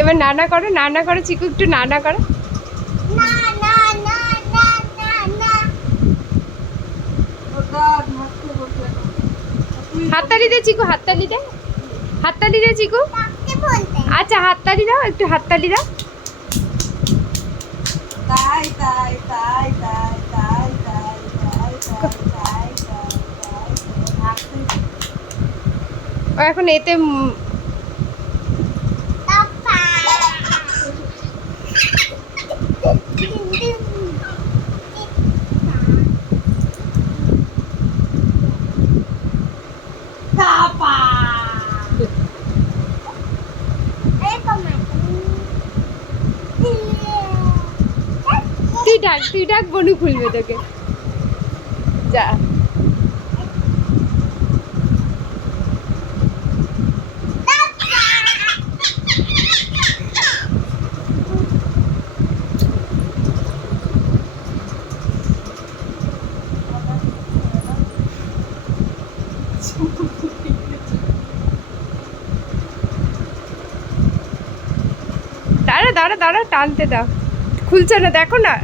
এবার নানা করো, নানা করো চিকু, একটু নানা করো। হাততালি দে চিকু, হাততালি দে, হাততালি দে চিকু। আচ্ছা হাততালি দাও, একটু হাততালি দাও। তাই তাই তাই তাই তাই তাই তাই তাই ও এখন এতে তুই ডাক বনু খুলবে তোকে। যা দাঁড়া দাঁড়া দাঁড়া, টানতে দাও, খুলছে না দেখো না।